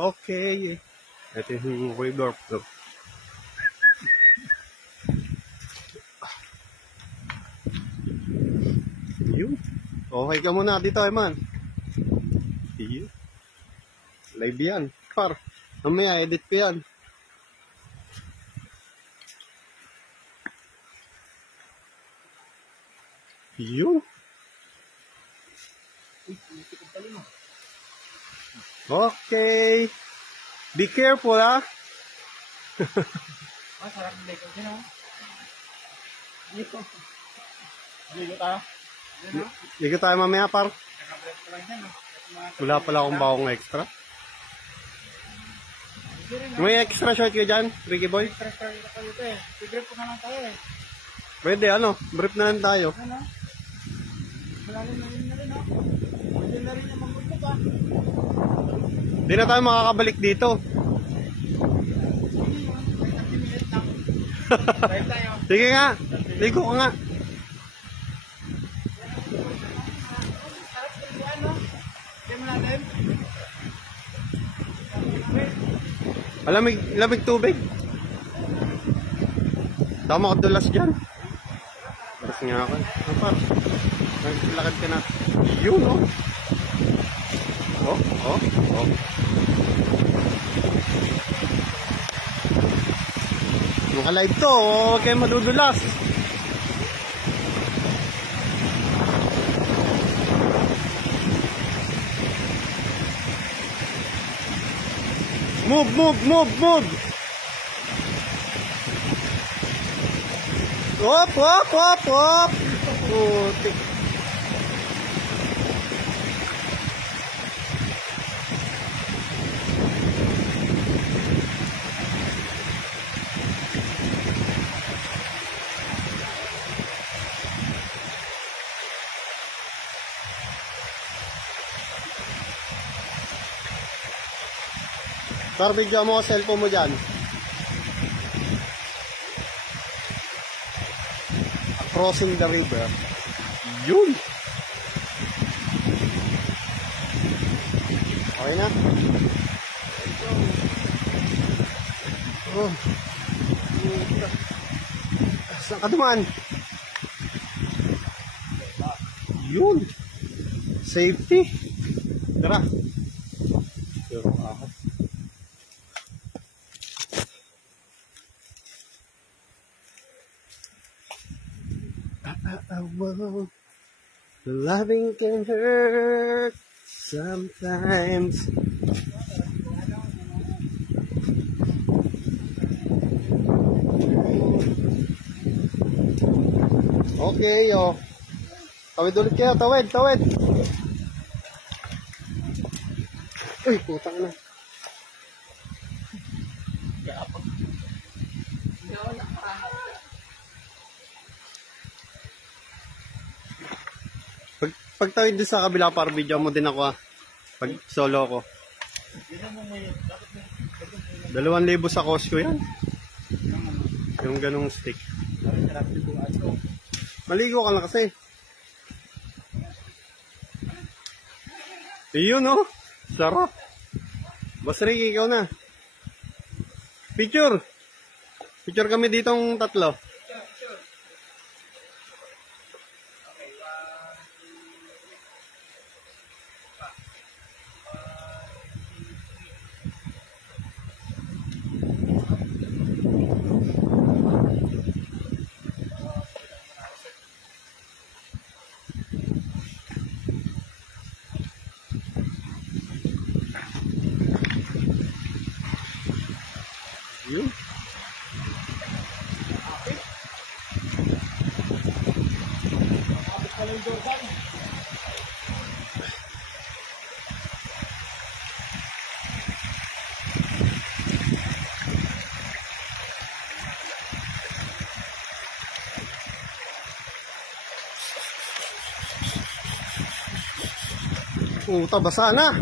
Okay. Ito yung river flow. Yun. Okay ka muna dito, Eman. Yun. Live yan. Par. Mamaya, edit ko yan. Yun. Okay. Be careful, ha? Sarap ng bacon din, ha? Ligo tayo? Ligo tayo mamaya, par. Wala pala akong bakong extra. May extra short ka dyan, Ricky Boy? Extra kayo ito eh. Brief ko na lang tayo eh. Pwede, ano? Brief na lang tayo. Ano? Malalim na rin, no? Pwede na rin yung magbukbuk, ha? Hindi na tayo makakabalik dito. Dahil tayo. Sige nga. Ligo ka nga. Sarap ng buwan, no? Kaya mo natin. Lamig tubig. Tama ko dulas dyan. Dulas nga ako. Par. Lakad ka na. Yun, oh. Oh. Naka-live to, huwag kayong madudulas. Move! Op! Putik. Par, video mo cellphone mo dyan. Crossing the river. Yun. Okay na. Oh. Saan ka dumaan? Yun. Safety. Tara. Loving can hurt sometimes. Okay, oh. Tawid ulit kayo, tawid. Uy, putang na. Pag tawid doon sa kabila, para video mo din ako, ha. Pag solo ko. 2,000 sa Costco yan. Yung ganong stick. Maligo ka lang kasi. Iyon, oh. Sarap. Boss Ricky, ikaw na. Picture kami ditong tatlo. Yun. Puta, basa na.